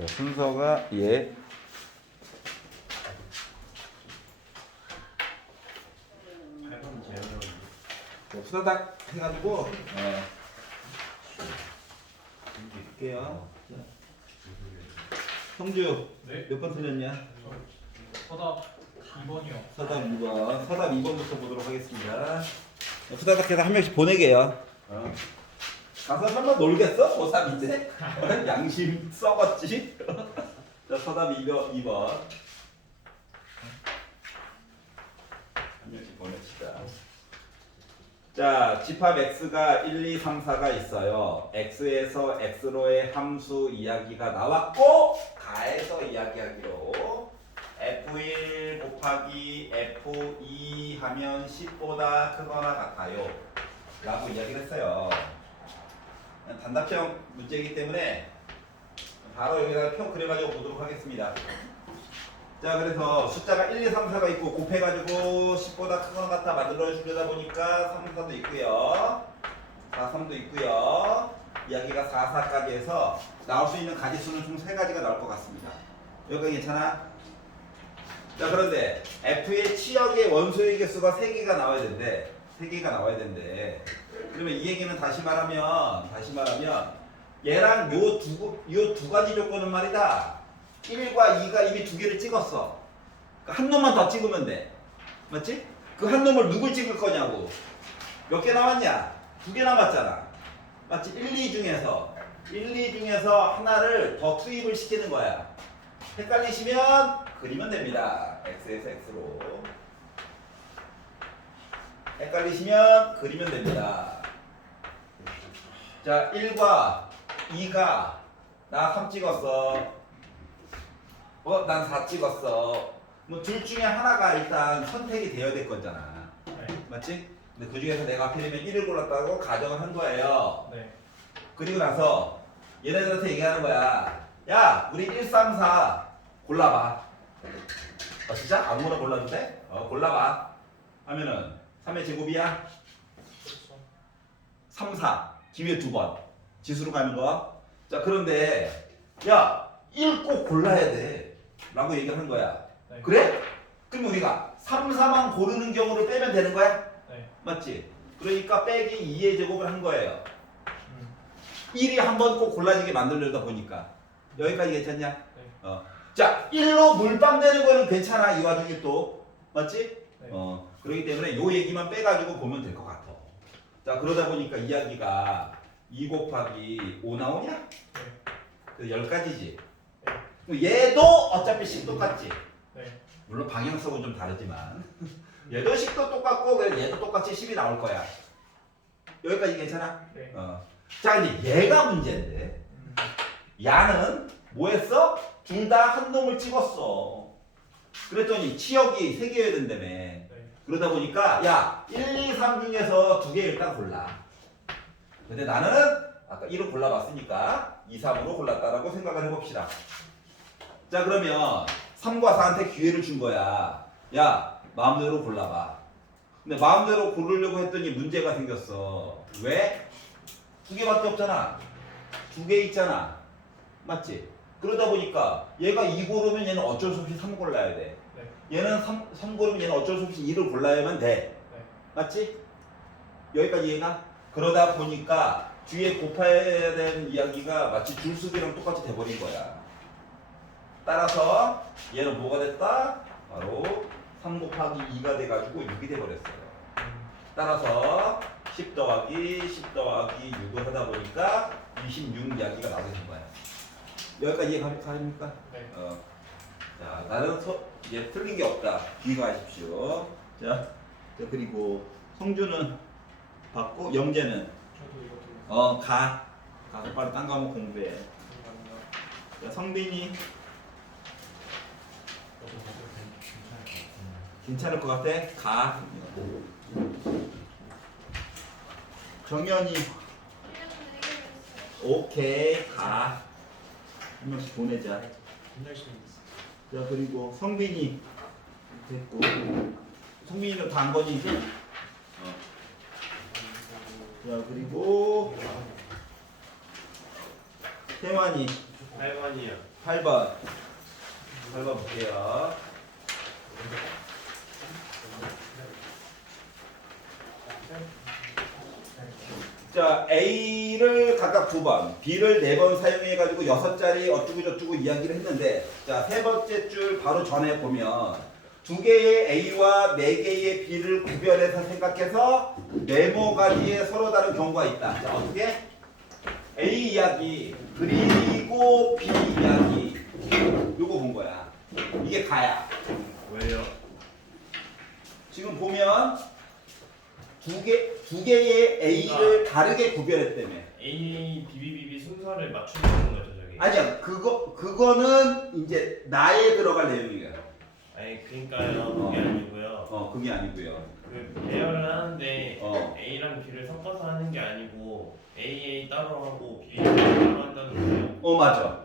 자, 순서가 얘. 후다닥 해가지고 볼게요. 성주 네? 몇 번 틀렸냐? 서답 2번이요. 서답 2번. 서답 2번부터 보도록 하겠습니다. 후다닥 해서 한 명씩 보내게요. 가서 설마 놀겠어? 고3인데? 양심 썩었지? 자, 서답 2번. 한 명씩 보냅시다. 자, 집합 x가 1, 2, 3, 4가 있어요. x에서 x로의 함수 이야기가 나왔고 가해서 이야기하기로 f1 곱하기 f2 하면 10보다 크거나 같아요 라고 이야기를 했어요. 단답형 문제이기 때문에 바로 여기다가 표 그려가지고 보도록 하겠습니다. 자, 그래서 숫자가 1, 2, 3, 4가 있고 곱해가지고 10보다 크거나 같다 만들어주려다 보니까 3, 4도 있고요. 4, 3도 있고요. 이야기가 4, 4까지 해서 나올 수 있는 가지수는 총 3가지가 나올 것 같습니다. 여기가 괜찮아? 자, 그런데 F의 치역의 원소의 개수가 3개가 나와야 된대. 3개가 나와야 된대. 그러면 이 얘기는 다시 말하면 얘랑 요 두 가지 조건은 말이다. 1과 2가 이미 2개를 찍었어. 한 놈만 더 찍으면 돼. 맞지? 그 한 놈을 누굴 찍을 거냐고. 몇 개 남았냐? 2개 남았잖아. 맞지? 1, 2 중에서 하나를 더 투입을 시키는 거야. 헷갈리시면 그리면 됩니다. x에서 x로. 헷갈리시면 그리면 됩니다. 자, 1과 2가 나 3 찍었어. 난 4 찍었어. 뭐 둘 중에 하나가 일단 선택이 되어야 될 거잖아. 네. 맞지? 근데 그 중에서 내가 하필이면 1을 골랐다고 가정을 한 거예요. 네. 그리고 나서 얘네들한테 얘기하는 거야. 야, 우리 1, 3, 4 골라봐. 진짜? 아무거나 골라도 돼? 골라봐. 하면은 3의 제곱이야? 그렇죠. 3, 4. 기회 2번. 지수로 가는 거. 자, 그런데 야, 1 꼭 골라야 돼. 라고 얘기하는 거야. 네. 그래? 그럼 우리가 3, 4만 고르는 경우를 빼면 되는 거야? 네. 맞지? 그러니까 빼기 2의 제곱을 한 거예요. 음. 1이 한 번 꼭 골라지게 만들려다 보니까. 여기까지 괜찮냐? 네. 자, 1로 물방되는 거는 괜찮아. 이 와중에 또. 맞지? 네. 그렇기 때문에 요 얘기만 빼가지고 보면 될 것 같아. 자, 그러다 보니까 이야기가 2 곱하기 5 나오냐? 네. 그 10가지지. 네. 얘도 어차피 식 똑같지. 네. 물론 방향성은 좀 다르지만 얘도 식도 똑같고 그래서 얘도 똑같이 10이 나올 거야. 여기까지 괜찮아? 네. 자, 근데 얘가 문제인데 야는 뭐 했어? 둘 다 한 놈을 찍었어. 그랬더니 치역이 3개여야 된다며. 네. 그러다 보니까 야 1, 2, 3 중에서 2개 일단 골라. 근데 나는 아까 1을 골라봤으니까 2, 3으로 골랐다라고 생각을 해봅시다. 자, 그러면 3과 4한테 기회를 준 거야. 야, 마음대로 골라봐. 근데 마음대로 고르려고 했더니 문제가 생겼어. 왜? 2개밖에 없잖아. 2개 있잖아. 맞지? 그러다 보니까 얘가 2 고르면 얘는 어쩔 수 없이 3 골라야 돼. 네. 얘는 3 고르면 얘는 어쩔 수 없이 2를 골라야만 돼. 네. 맞지? 여기까지 이해가? 그러다 보니까 뒤에 곱해야 되는 이야기가 마치 줄수비랑 똑같이 돼버린 거야. 따라서 얘는 뭐가 됐다? 바로 3 곱하기 2가 돼가지고 6이 돼버렸어요. 따라서 10 더하기 10 더하기 6을 하다 보니까 26 이야기가 나오게 된 거야. 여기까지 이해 가십니까? 네. 자, 나는 얘 틀린 게 없다. 귀가하십시오. 자, 그리고 성주는 받고 영재는 저도 이것도 가서 빨리 딴 과목 공부해. 감사합니다. 자, 성빈이 괜찮을 것 같아? 가. 정연이 오케이 가. 한 명씩 보내자. 열심히 했습니다. 자, 그리고 성빈이 됐고 성빈이는 다 한 거지 이제? 자, 그리고 태환이 8번이요. 8번. 8번 볼게요. 자, A를 각각 2번, B를 4번 사용해가지고 6자리 어쩌고저쩌고 이야기를 했는데, 자, 세 번째 줄 바로 전에 보면 2개의 A와 4개의 B를 구별해서 생각해서 네모 가지에 서로 다른 경우가 있다. 자, 어떻게? A 이야기, 그리고 B 이야기. 요거 본 거야. 이게 가야. 왜요? 지금 보면 두 개의 A를 다르게 구별했다며. A, BBBB 순서를 맞추는 거죠, 저기. 아니야, 그거는 이제 나에 들어갈 내용이에요. 아니, 그러니까요. 그게 아니고요. 그게 아니고요. 그 배열을 하는데 A랑 B를 섞어서 하는 게 아니고 A 따로 하고 B 따로 한다는 거예요. 맞아.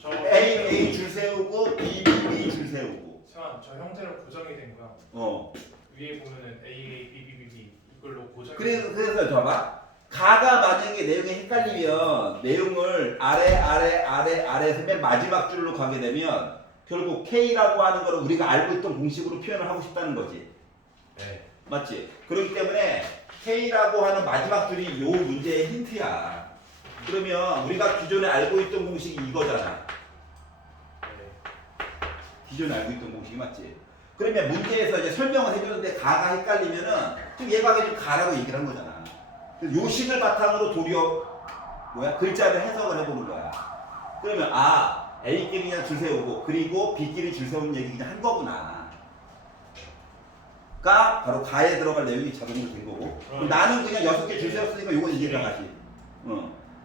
저 A 줄 세우고 B 줄 세우고. 저 형태로 고정이 된 거야. 위에 보면은 A, B 이걸로 고정이. 그래서 봐봐. 가가 만약에 내용이 헷갈리면 내용을 아래에서 맨 마지막 줄로 가게 되면 결국 K라고 하는 거를 우리가 알고 있던 공식으로 표현을 하고 싶다는 거지. 네. 맞지? 그렇기 때문에 K라고 하는 마지막 줄이 요 문제의 힌트야. 그러면 우리가 기존에 알고 있던 공식이 이거잖아. 기존에 알고 있던 공식이 맞지? 그러면 문제에서 이제 설명을 해주는데 가가 헷갈리면은 좀 얘가 좀 가라고 얘기를 한 거잖아. 그래서 요식을 바탕으로 도리어 글자를 해석을 해보는 거야. 그러면 A끼리 그냥 줄 세우고 그리고 B끼리 줄 세우는 얘기 그냥 한 거구나. 가 바로 가에 들어갈 내용이 자동으로 된 거고. 그럼 나는 그냥 6개 줄 세웠으니까 요건 이해가 가지.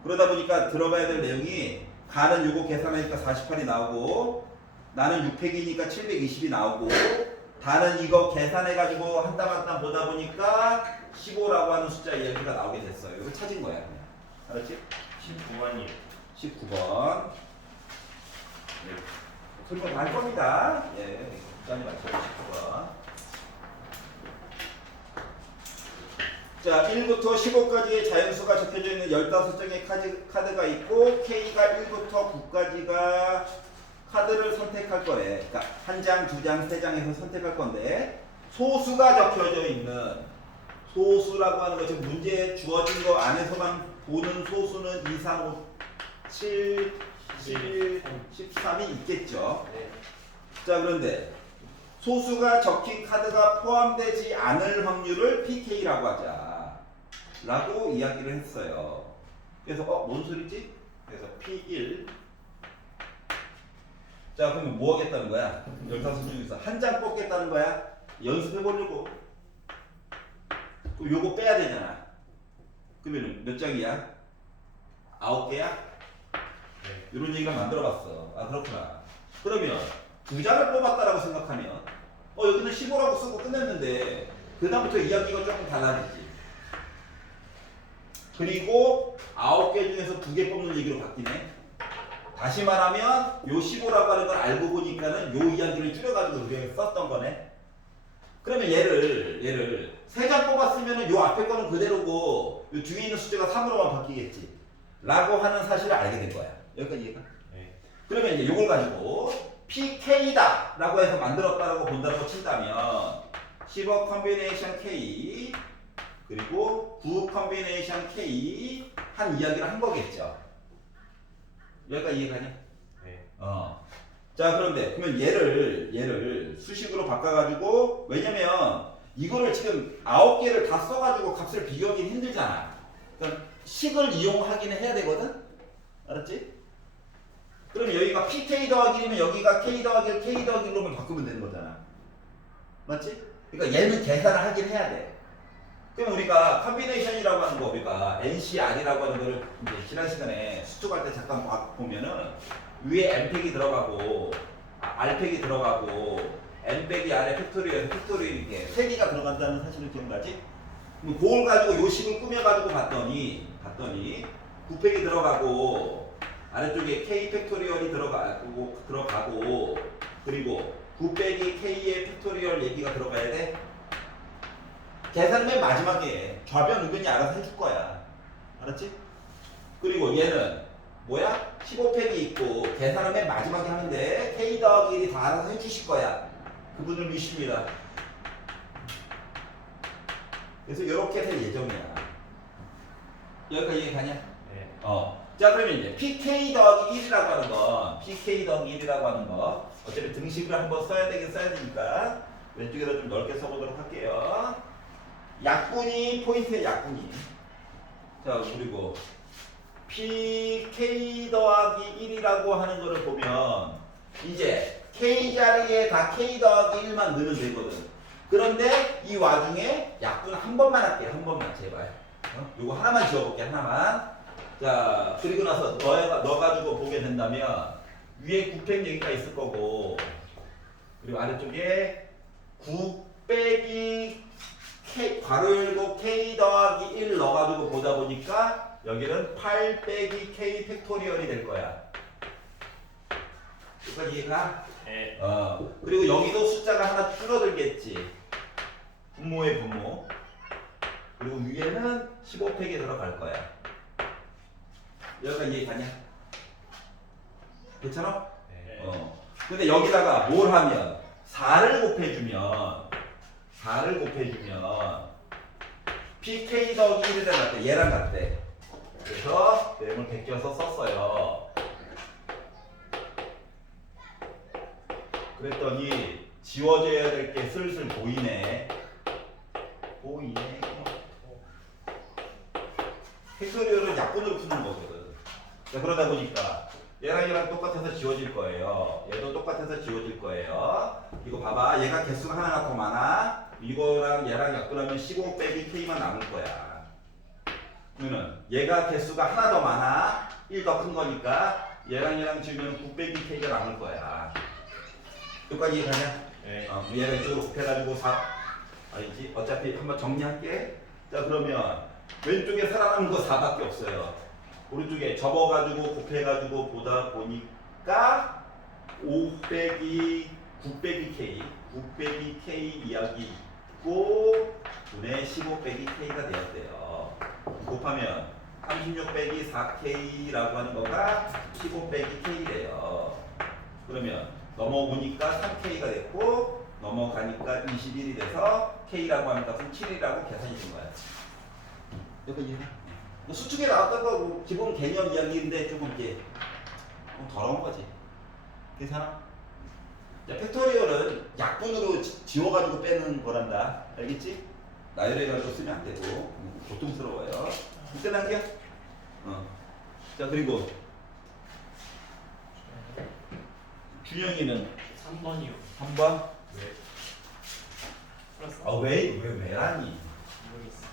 그러다 보니까 들어가야 될 내용이 가는 요거 계산하니까 48이 나오고 나는 600이니까 720이 나오고 다는 이거 계산해가지고 한 땀 한 땀 보다 보니까 15라고 하는 숫자 이야기가 나오게 됐어요. 이거 찾은 거야 그냥. 알았지? 19번이요. 19번. 네. 설명 할 겁니다. 예, 끝까지 맞춰요. 19번. 자, 1부터 15까지의 자연수가 적혀져 있는 15장의 카드가 있고 K가 1부터 9까지가 카드를 선택할 거래. 그러니까 한 장, 두 장, 세 장에서 선택할 건데 소수가 적혀져 있는 소수라고 하는 거 지금 문제에 주어진 거 안에서만 보는 소수는 2, 3, 5, 7, 11, 13이 있겠죠. 네. 자, 그런데 소수가 적힌 카드가 포함되지 않을 확률을 PK라고 하자 라고 이야기를 했어요. 그래서 뭔 소리지? 그래서 P1. 자, 그러면 뭐 하겠다는 거야? 15개 중에서 한 장 뽑겠다는 거야? 연습해 보려고. 그럼 요거 빼야 되잖아. 그러면 몇 장이야? 9개야? 네. 이런 얘기가 만들어봤어. 그렇구나. 그러면 2장을 뽑았다라고 생각하면 여기는 15라고 쓰고 끝냈는데 그 다음부터 이야기가 조금 달라지지. 그리고 9개 중에서 2개 뽑는 얘기로 바뀌네. 다시 말하면 요 15라고 하는 걸 알고 보니까는 요 이야기를 줄여가지고 우리가 썼던 거네. 그러면 얘를 3장 뽑았으면은 요 앞에 거는 그대로고 요 뒤에 있는 숫자가 3으로만 바뀌겠지 라고 하는 사실을 알게 된 거야. 여기까지 이해가? 네. 그러면 이제 요걸 가지고 PK다 라고 해서 만들었다라고 본다고 친다면 10억 컨비네이션 K 그리고 9 컨비네이션 K 한 이야기를 한 거겠죠. 여기까지 이해가냐? 네. 자, 그런데 그러면 얘를 수식으로 바꿔가지고 왜냐면 이거를 지금 9개를 다 써가지고 값을 비교하기는 힘들잖아. 그러니까 식을 이용하기는 해야 되거든? 알았지? 그러면 여기가 PK 더하기 1이면 여기가 K 더하기 1, K 더하기 1로만 바꾸면 되는 거잖아. 맞지? 그러니까 얘는 계산을 하긴 해야 돼. 그럼 우리가 컨비네이션이라고 하는 거 우리가 NCR이라고 하는 거를 이제 지난 시간에 수축할 때 잠깐 보면은 위에 N팩이 들어가고 R팩이 들어가고 N팩이 R에 팩토리에서 팩토리얼 이렇게 3개가 들어간다는 사실을 기억나지? 그럼 그걸 가지고 요 식을 꾸며가지고 봤더니 9팩이 들어가고 아래쪽에 K 팩토리얼이 들어가고 그리고 9 빼기 K의 팩토리얼 얘기가 들어가야 돼. 계산은 맨 마지막에 해. 좌변 우변이 알아서 해줄 거야. 알았지? 그리고 얘는 뭐야? 15팩이 있고 계산은 맨 마지막에 하면 돼. K 더하기 1이 다 알아서 해주실 거야. 그분을 믿습니다. 그래서 이렇게 될 예정이야. 여기까지 이해가냐? 네. 자 그러면 이제 PK 더하기 1이라고 하는 거, PK 더하기 1이라고 하는 거 어차피 등식을 한번 써야 되긴 써야 되니까 왼쪽에다 좀 넓게 써보도록 할게요. 약분이 포인트의 약분이. 자 그리고 PK 더하기 1이라고 하는 거를 보면 이제 K 자리에 다 K 더하기 1만 넣으면 되거든. 그런데 이 와중에 약분 한 번만 할게요. 한 번만 제발. 요거 하나만 지워볼게. 하나만. 자 그리고 나서 넣어가지고 보게 된다면 위에 9팩 여기가 있을 거고 그리고 아래쪽에 9 빼기 K 괄호 열고 K 더하기 1 넣어가지고 보다 보니까 여기는 8 빼기 K 팩토리얼이 될 거야. 여기까지 이해가? 네. 그리고 여기도 숫자가 하나 줄어들겠지. 분모의 분모. 그리고 위에는 15팩이 들어갈 거야. 여기까지 이해가냐? 괜찮아? 네. 근데 여기다가 뭘 하면 4를 곱해주면 PK 더하기 1이랑 같대. 얘랑 같대. 그래서 내용을 베껴서 썼어요. 그랬더니 지워져야 될 게 슬슬 보이네. 팩토리얼은 약분으로 푸는 거거든. 자, 그러다 보니까 얘랑 똑같아서 지워질 거예요. 얘도 똑같아서 지워질 거예요. 이거 봐봐. 얘가 개수가 하나가 더 많아. 이거랑 얘랑 약분하면 15 빼기 K만 남을 거야. 그러면 얘가 개수가 하나 더 많아. 1 더 큰 거니까 얘랑 지우면 9 빼기 K가 남을 거야. 여기까지 이해가냐? 네. 얘를 이쪽으로 곱해가지고 4 아니지? 어차피 한번 정리할게. 자 그러면 왼쪽에 살아남은 거 4밖에 없어요. 오른쪽에 접어가지고 곱해가지고 보다 보니까 5 빼기 9 빼기 K 9 빼기 K 이야기 있고 분의 15 빼기 K가 되었대요. 곱하면 36 빼기 4K라고 하는 거가 15 빼기 K래요. 그러면 넘어오니까 3K가 됐고 넘어가니까 21이 돼서 K라고 하는 값은 7이라고 계산이 된 거야. 여기 이해? 뭐 수축에 나왔던 거 뭐 기본 개념 이야기인데 조금 이제 좀 더러운 거지. 괜찮아? 자, 팩토리얼은 약분으로 지워가지고 빼는 거란다. 알겠지? 나열해가지고 쓰면 안 되고 고통스러워요. 끝난 게? 자 그리고 준영이는 3번이요. 3번? 왜? 플러스 왜라니? 모르겠어.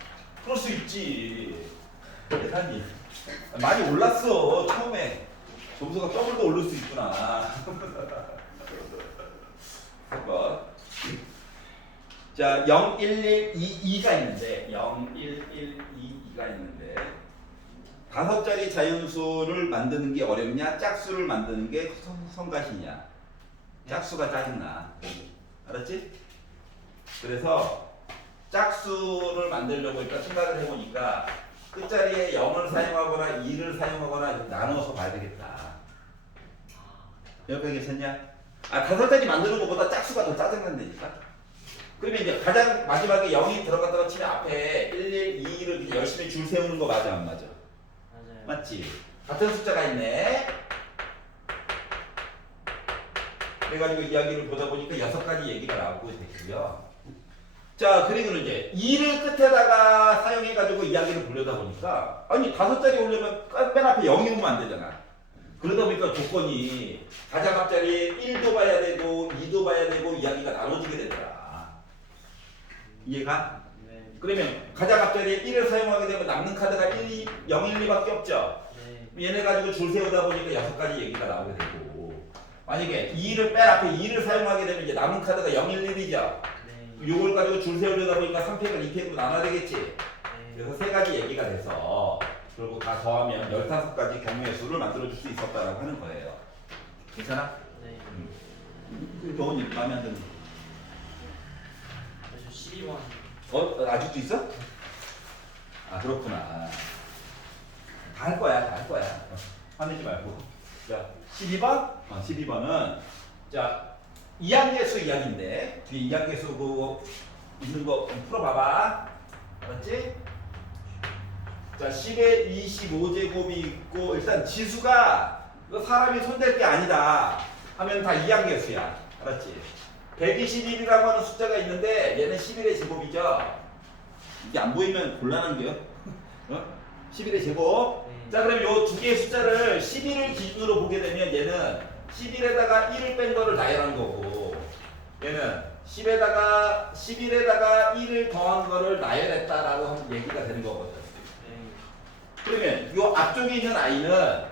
그럴 수 있지. 왜라니? 많이 올랐어. 처음에 점수가 더블도 오를 수 있구나. 한번. 자, 0, 1, 1, 2, 2가 있는데 0, 1, 1, 2, 2가 있는데 5자리 자연수를 만드는 게 어렵냐? 짝수를 만드는 게 성가시냐? 짝수가 짜증나. 알았지? 그래서 짝수를 만들려고 일단 생각을 해보니까 끝자리에 0을 사용하거나 2를 사용하거나 나눠서 봐야 되겠다. 여기까지 괜찮냐? 5자리 만드는 것보다 짝수가 더 짜증난다니까? 그러면 이제 가장 마지막에 0이 들어갔다가 치면 앞에 1, 1, 2를 열심히 줄 세우는 거 맞아 안 맞아? 맞아요. 맞지? 같은 숫자가 있네. 그래가지고 이야기를 보다 보니까 6가지 얘기가 나오고 되고요. 자, 그리고는 이제 2를 끝에다가 사용해가지고 이야기를 보려다 보니까 아니 5자리 오려면 맨 앞에 0이 오면 안 되잖아. 그러다 보니까 조건이 가장 앞자리에 1도 봐야 되고 2도 봐야 되고 이야기가 나눠지게 되더라. 이해가? 네. 그러면 가장 앞자리에 1을 사용하게 되면 남는 카드가 0, 1, 2밖에 없죠. 네. 얘네 가지고 줄 세우다 보니까 6가지 얘기가 나오게 되고 만약에 2를 맨 앞에 2를 사용하게 되면 이제 남은 카드가 0, 1, 1이죠. 네. 요걸 가지고 줄 세우려다 보니까 3팩을 2팩으로 나눠야 되겠지. 네. 그래서 3가지 얘기가 돼서 결국 다 더하면 15가지 경우의 수를 만들어줄 수 있었다라고 하는 거예요. 괜찮아? 네. 교훈이 마음에 안 드는 저 12번. 아직도 있어? 그렇구나. 다 할 거야, 다 할 거야. 화내지 말고. 12번? 12번은 자 이항계수 이야기인데 뒤에 이항계수 그거 있는 거 풀어봐봐. 알았지? 자 10에 25제곱이 있고 일단 지수가 이거 사람이 손댈 게 아니다 하면 다 이항계수야. 알았지? 121이라고 하는 숫자가 있는데 얘는 11의 제곱이죠. 이게 안 보이면 곤란한데요. 11의 제곱. 자 그럼 요 두 개의 숫자를 11을 기준으로 보게 되면 얘는 11에다가 1을 뺀 거를 나열한 거고 얘는 10에다가 11에다가 1을 더한 거를 나열했다라고 하는 얘기가 되는 거거든. 그러면 요 앞쪽에 있는 아이는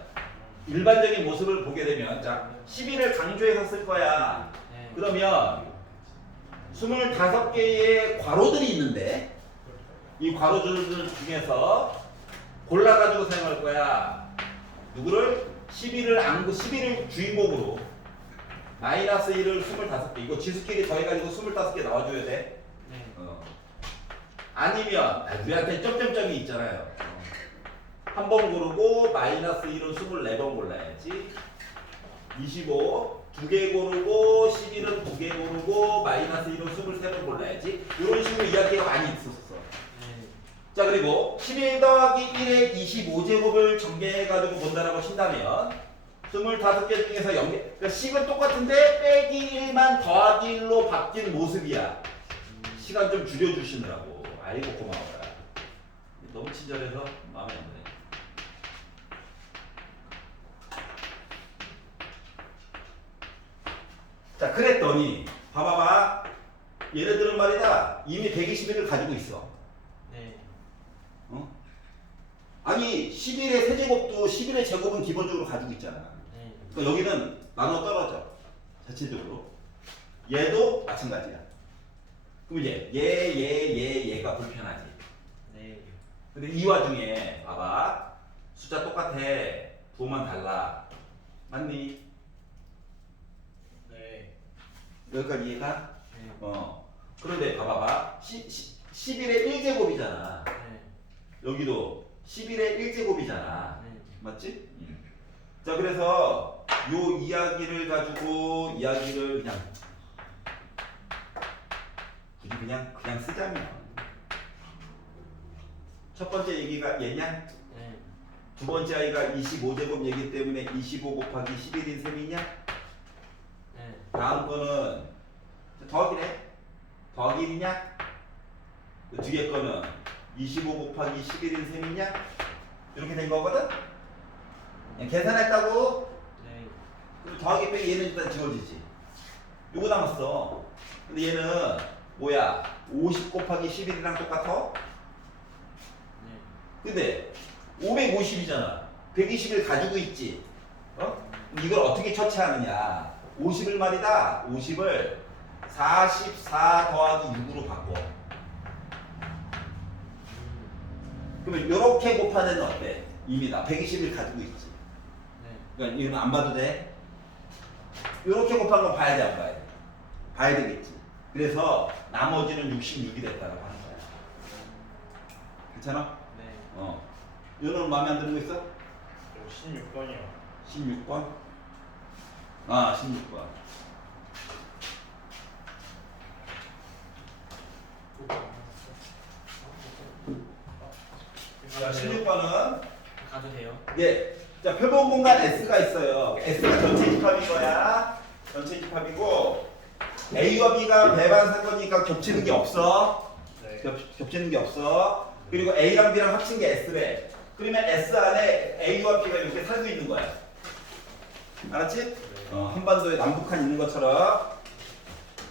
일반적인 모습을 보게 되면 자 11을 강조해서 쓸 거야. 그러면 25개의 괄호들이 있는데 이 괄호들 중에서 골라가지고 사용할 거야. 누구를? 11을 주인공으로 마이너스 1을 25개 이거 지수끼리 더해가지고 25개 나와줘야 돼. 아니면 우리한테 점점점이 있잖아요. 한 번 고르고 마이너스 1은 24번 골라야지. 25 두 개 고르고 11은 두 개 고르고 마이너스 1은 23번 골라야지. 이런 식으로 이야기가 많이 있었어. 자 그리고 11 더하기 1의 25제곱을 전개해가지고 본다라고 친다면 25개 중에서 0개 그러니까 10은 똑같은데 빼기 1만 더하기 1로 바뀐 모습이야. 시간 좀 줄여주시느라고. 아이고 고마워라. 너무 친절해서 마음에 안 드네. 자 그랬더니 봐봐봐. 얘네들은 말이다 이미 121을 가지고 있어. 아니 11의 세제곱도 11의 제곱은 기본적으로 가지고 있잖아. 그러니까 여기는 나눠 떨어져 자체적으로. 얘도 마찬가지야. 그럼 얘가 불편하지. 근데 이 와중에 봐봐 숫자 똑같아 부호만 달라. 맞니? 여기까지 이해가? 그런데 봐봐봐 11의 1제곱이잖아. 여기도 11의 1제곱이잖아. 맞지? 자 그래서 요 이야기를 가지고 이야기를 그냥 쓰자면 첫 번째 얘기가 얘냐? 두 번째 아이가 25제곱 얘기 때문에 25 곱하기 11인 셈이냐? 다음 거는 더하기네. 더하기 1이냐? 그 뒤에 거는 25 곱하기 11인 셈이냐? 이렇게 된 거거든? 그냥 계산했다고? 그럼 더하기 빼기 얘는 일단 지워지지. 요거 남았어. 근데 얘는 뭐야? 50 곱하기 11이랑 똑같아? 근데 550이잖아. 120을 가지고 있지. 그럼 이걸 어떻게 처치하느냐? 50을 말이다. 50을 44 더하기 6으로 바꿔. 그러면 이렇게 곱하는 애는 어때? 이미 나 120을 가지고 있지. 그러니까 이거는 안 봐도 돼. 이렇게 곱한 건 봐야 돼, 안 봐야 돼? 봐야 되겠지. 그래서 나머지는 66이 됐다고 하는 거야. 괜찮아? 이거는 마음에 안 드는 거 있어? 16번이요. 16번? 아, 16번. 자, 16번은 가도 돼요? 네. 자, 표본 공간 S가 있어요. S가 전체 집합인 거야. 전체 집합이고 A와 B가 배반 사건이니까 겹치는 게 없어. 겹치는 게 없어. 그리고 A랑 B랑 합친 게 S래. 그러면 S 안에 A와 B가 이렇게 살고 있는 거야. 알았지? 한반도에 남북한 있는 것처럼.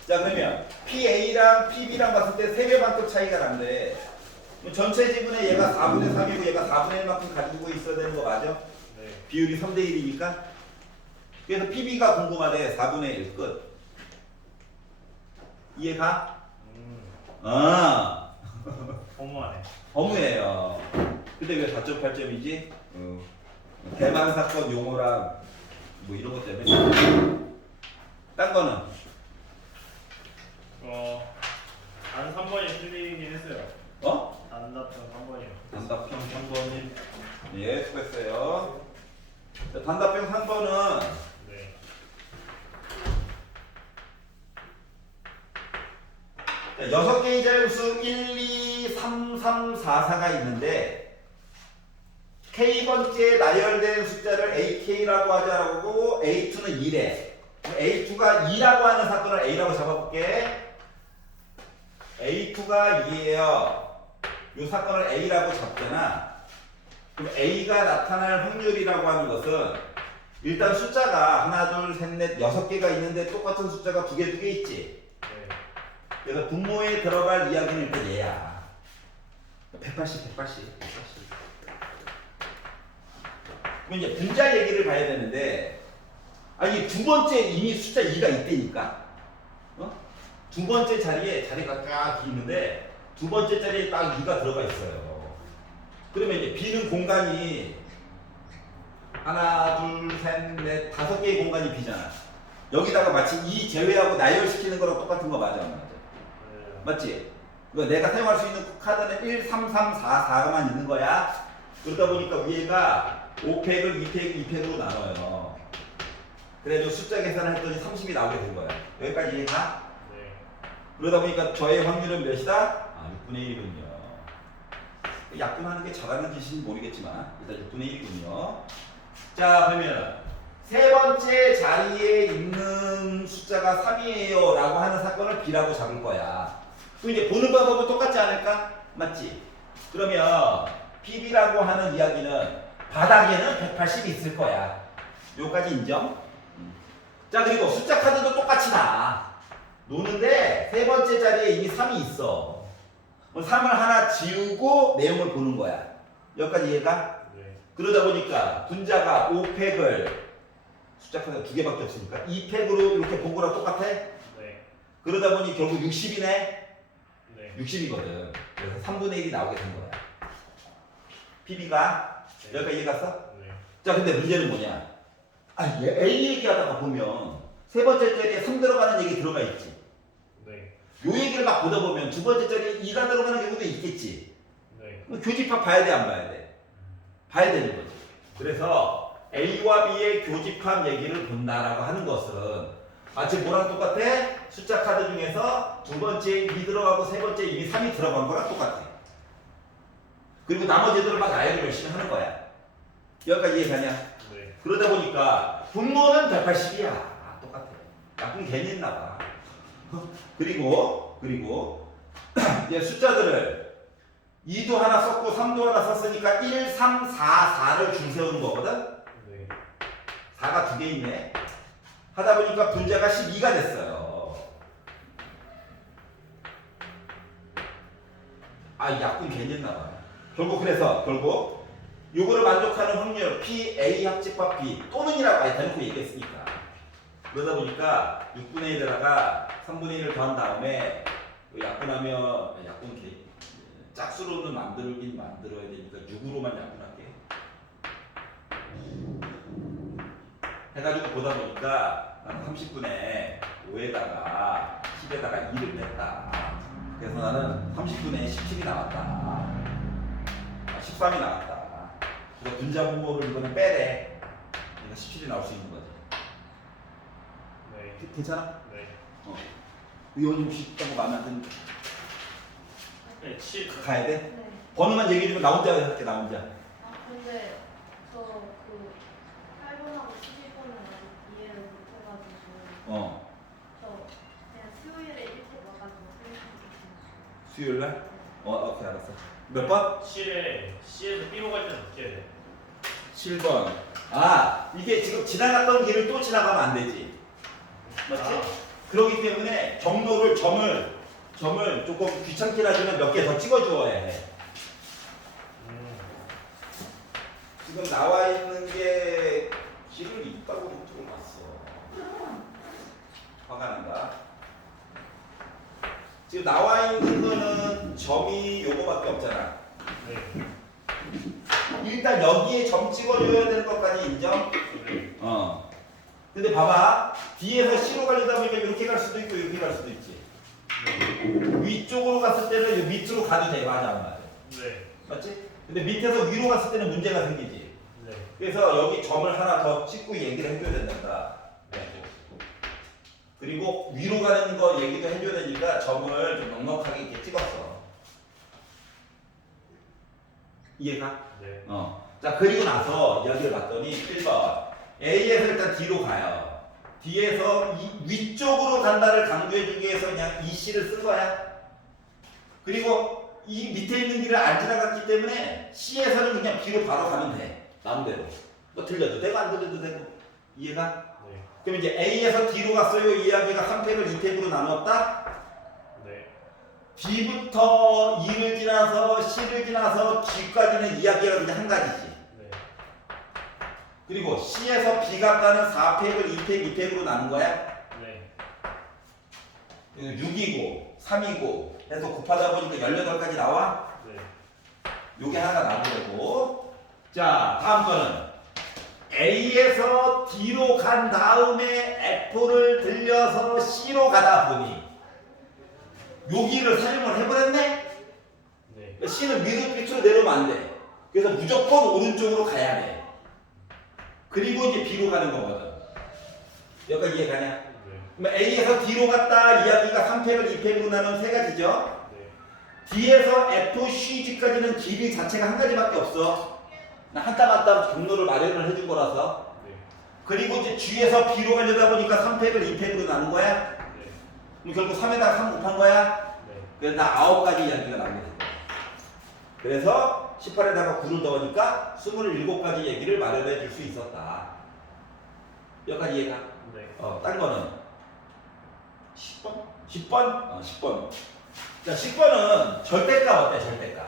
자, 그러면 PA랑 PB랑 봤을 때 3배반급 차이가 난대. 전체 지분에 얘가 4분의 3이고 얘가 4분의 1만큼 가지고 있어야 되는 거 맞아? 비율이 3대 1이니까. 그래서 PB가 궁금하대. 4분의 1 끝. 이해가? 허무하네. 허무해요. 근데 왜 4.8점이지? 대만 사건 용어랑 뭐 이런 것 때문에. 딴 거는? 단 3번이 틀리긴 했어요. 단답형 3번이요. 단답형 3번이 예, 수고했어요. 자, 단답형 3번은 6개의 자연수 1, 2, 3, 3, 4, 4가 있는데 K번째 나열된 숫자를 AK라고 하자고 A2는 2래. A2가 2라고 하는 사건을 A라고 잡아볼게. A2가 2예요. 이 사건을 A라고 잡잖아. 그럼 A가 나타날 확률이라고 하는 것은 일단 숫자가 하나, 둘, 셋, 넷, 6개가 있는데 똑같은 숫자가 두 개 있지. 네. 그래서 분모에 들어갈 이야기는 일단 얘야. 180. 그럼 이제 분자 얘기를 봐야 되는데, 아니 두 번째 이미 숫자 2가 있다니까. 두 번째 자리가 쫙 있는데 두 번째 자리에 딱 2가 들어가 있어요. 그러면 이제 비는 공간이 하나, 둘, 셋, 넷, 5개의 공간이 비잖아. 여기다가 마치 2 제외하고 나열시키는 거랑 똑같은 거 맞아, 안 맞아? 맞지? 그러니까 내가 사용할 수 있는 카드는 1, 3, 3, 4, 4만 있는 거야. 그러다 보니까 위에가 5팩을 2팩으로 나눠요. 그래도 숫자 계산을 했더니 30이 나오게 된 거야. 여기까지 이해가? 네. 그러다 보니까 저의 확률은 몇이다? 6분의 1이군요. 약분하는 게 잘하는 짓인지 모르겠지만 일단 6분의 1이군요. 자, 그러면 세 번째 자리에 있는 숫자가 3이에요 라고 하는 사건을 B라고 잡을 거야. 그럼 이제 보는 방법은 똑같지 않을까? 맞지? 그러면 PB라고 하는 이야기는 바닥에는 180이 있을 거야. 요까지 인정? 자, 그리고 숫자 카드도 똑같이 나. 노는데 세 번째 자리에 이미 3이 있어. 그럼 3을 하나 지우고 내용을 보는 거야. 여기까지 이해가? 네. 그러다 보니까 분자가 5팩을 숫자 카드가 2개밖에 없으니까 2팩으로 이렇게 본 거랑 똑같아? 네. 그러다 보니 결국 60이네? 네. 60이거든. 그래서 3분의 1이 나오게 된 거야. PB가 여기까지 이해 갔어? 네. 자, 근데 문제는 뭐냐? 얘 A 얘기하다가 보면 세 번째 자리에 3 들어가는 얘기 들어가 있지. 네. 요 얘기를 막 보다 보면 두 번째 자리에 2가 들어가는 경우도 있겠지. 네. 그럼 교집합 봐야 돼, 안 봐야 돼? 봐야 되는 거지. 그래서 A와 B의 교집합 얘기를 본다라고 하는 것은 마치 뭐랑 똑같아? 숫자 카드 중에서 두 번째 2 들어가고 세 번째 이미 3이 들어간 거랑 똑같아. 그리고 나머지들을 막 나열을 열심히 하는 거야. 여기까지 이해가냐? 네. 그러다 보니까 분모는 180이야. 똑같아. 약분 괜히 했나 봐. 그리고 이제 숫자들을 2도 하나 썼고 3도 하나 썼으니까 1, 3, 4, 4를 줄 세우는 거거든? 네. 4가 2개 있네. 하다 보니까 분자가 12가 됐어요. 약분 괜히 했나 봐. 결국 요거를 만족하는 확률 P, A 합집합 B 또는이라고 아예 대놓고 얘기했으니까 그러다 보니까 6분의 1에다가 3분의 1을 더한 다음에 약분하면 짝수로는 만들긴 만들어야 되니까 6으로만 약분할게. 해가지고 보다 보니까 나는 30분의 5에다가 10에다가 2를 뺐다. 그래서 나는 30분의 17이 나왔다. 13이 나왔다. 그래서 분자 분모를 이번에 빼래. 그러니까 17이 나올 수 있는 거지. 네. 괜찮아? 네. 의원님 혹시 딴거 마음에 안 드는 네, 7. 가야 돼? 네. 번호만 얘기해주면 나 혼자 할게. 나 혼자. 근데 저 그 8번하고 11번은 아직 이해를 못해가지고 저 그냥 수요일에 일찍 와가지고 생각해보겠습니다. 수요일 날? 오케이 알았어. 몇 번? 7에 C에서 B로 갈 때는 어떻게 해야 돼? 7번. 이게 지금 지나갔던 길을 또 지나가면 안 되지. 맞지? 그렇기 때문에 점을 조금 귀찮게 하지만 몇 개 더 찍어주어야 해. 지금 나와 있는 게 길을 있다고 들어봤어. 화가 난다. 지금 나와 있는 거는 점이 요거밖에 없잖아. 네. 일단 여기에 점 찍어줘야 되는 것까지 인정? 네. 근데 봐봐. 뒤에서 C로 가려다 보니까 이렇게 갈 수도 있고 이렇게 갈 수도 있지. 위쪽으로 갔을 때는 밑으로 가도 돼. 맞아, 안 맞아? 네. 맞지? 근데 밑에서 위로 갔을 때는 문제가 생기지. 네. 그래서 여기 점을 하나 더 찍고 얘기를 해줘야 된단다. 그리고 위로 가는 거 얘기도 해줘야 되니까 점을 좀 넉넉하게 이렇게 찍었어. 이해가? 네. 자, 그리고 나서 여기를 봤더니 1번 A에서 일단 D로 가요. D에서 위쪽으로 간다를 강조해주기 위해서 그냥 EC를 쓴 거야. 그리고 이 밑에 있는 길을 안 지나갔기 때문에 C에서는 그냥 B로 바로 가면 돼. 마음대로. 뭐 들려도 되고 안 들려도 되고. 이해가? 네. 그럼 이제 A에서 D로 갔어요. 이야기가 3팩을 2팩으로 나눴다. 네. B부터 E를 지나서 C를 지나서 G까지는 이야기가 그냥 한 가지지. 네. 그리고 C에서 B가 가는 4팩을 2팩, 2팩으로 나눈 거야. 네. 6이고 3이고 해서 곱하다 보니까 18가지 나와. 네. 요게 하나가 나오고. 자, 다음 거는 A에서 D로 간 다음에 F를 들려서 C로 가다 보니 여기를 사용을 해버렸네? 네. C는 위로 끝으로 내려오면 안 돼. 그래서 무조건 오른쪽으로 가야 돼. 그리고 이제 B로 가는 거거든. 여기까지 이해가냐? 네. 그럼 A에서 D로 갔다 이야기가 3팩을 2팩으로 나눈 세 가지죠? 네. D에서 F, C, G까지는 길이 자체가 한 가지밖에 없어. 한땀 한땀 경로를 마련을 해준 거라서. 네. 그리고 이제 G에서 B로 가려다 보니까 3팩을 2팩으로 나눈 거야. 네. 그럼 결국 3에다가 3 곱한 거야. 네. 그래서 다 9가지 이야기가 나오게 된 거야. 그래서 18에다가 9를 넣으니까 27가지 얘기를 마련해 줄 수 있었다. 여기까지 이해가? 네. 딴 거는 10번? 10번? 10번. 자, 10번은 절대값 어때? 절대값.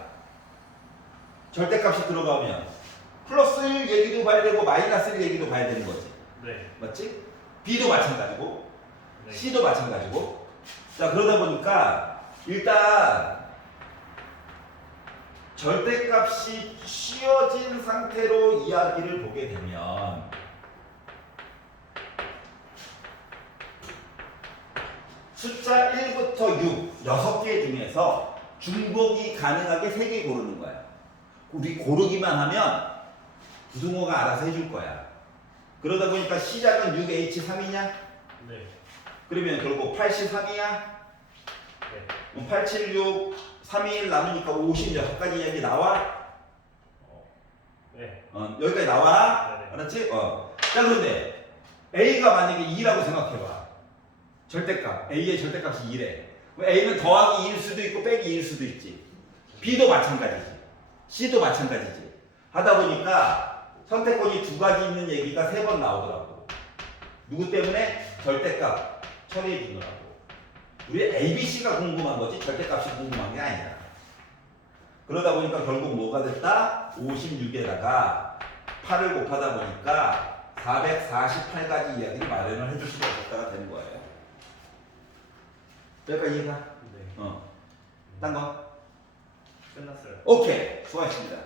절대값이 들어가면 플러스 1 얘기도 봐야 되고 마이너스 1 얘기도 봐야 되는 거지. 네. 맞지? B도 마찬가지고 네. C도 마찬가지고. 자, 그러다 보니까 일단 절대값이 씌워진 상태로 이야기를 보게 되면 숫자 1부터 6, 6개 중에서 중복이 가능하게 3개 고르는 거야. 우리 고르기만 하면 부등호가 알아서 해줄 거야. 그러다 보니까 시작은 6H3이냐? 네. 그러면 결국 83이야? 네. 876, 321 남으니까 56가지 이야기 나와? 네. 여기까지 나와? 네. 알았지? 자, 그런데 A가 만약에 2라고 생각해봐. 절대값. A의 절대값이 2래. A는 더하기 2일 수도 있고 빼기 2일 수도 있지. B도 마찬가지지. C도 마찬가지지. 하다 보니까 선택권이 2가지 있는 얘기가 3번 나오더라고. 누구 때문에? 절대값 처리해 주느라고. 우리 ABC가 궁금한 거지 절대값이 궁금한 게 아니야. 그러다 보니까 결국 뭐가 됐다? 56에다가 8을 곱하다 보니까 448가지 이야기를 마련을 해줄 수가 없었다가 되는 거예요. 여기까지 이해가? 네. 딴 거? 끝났어요. 오케이. 수고하셨습니다.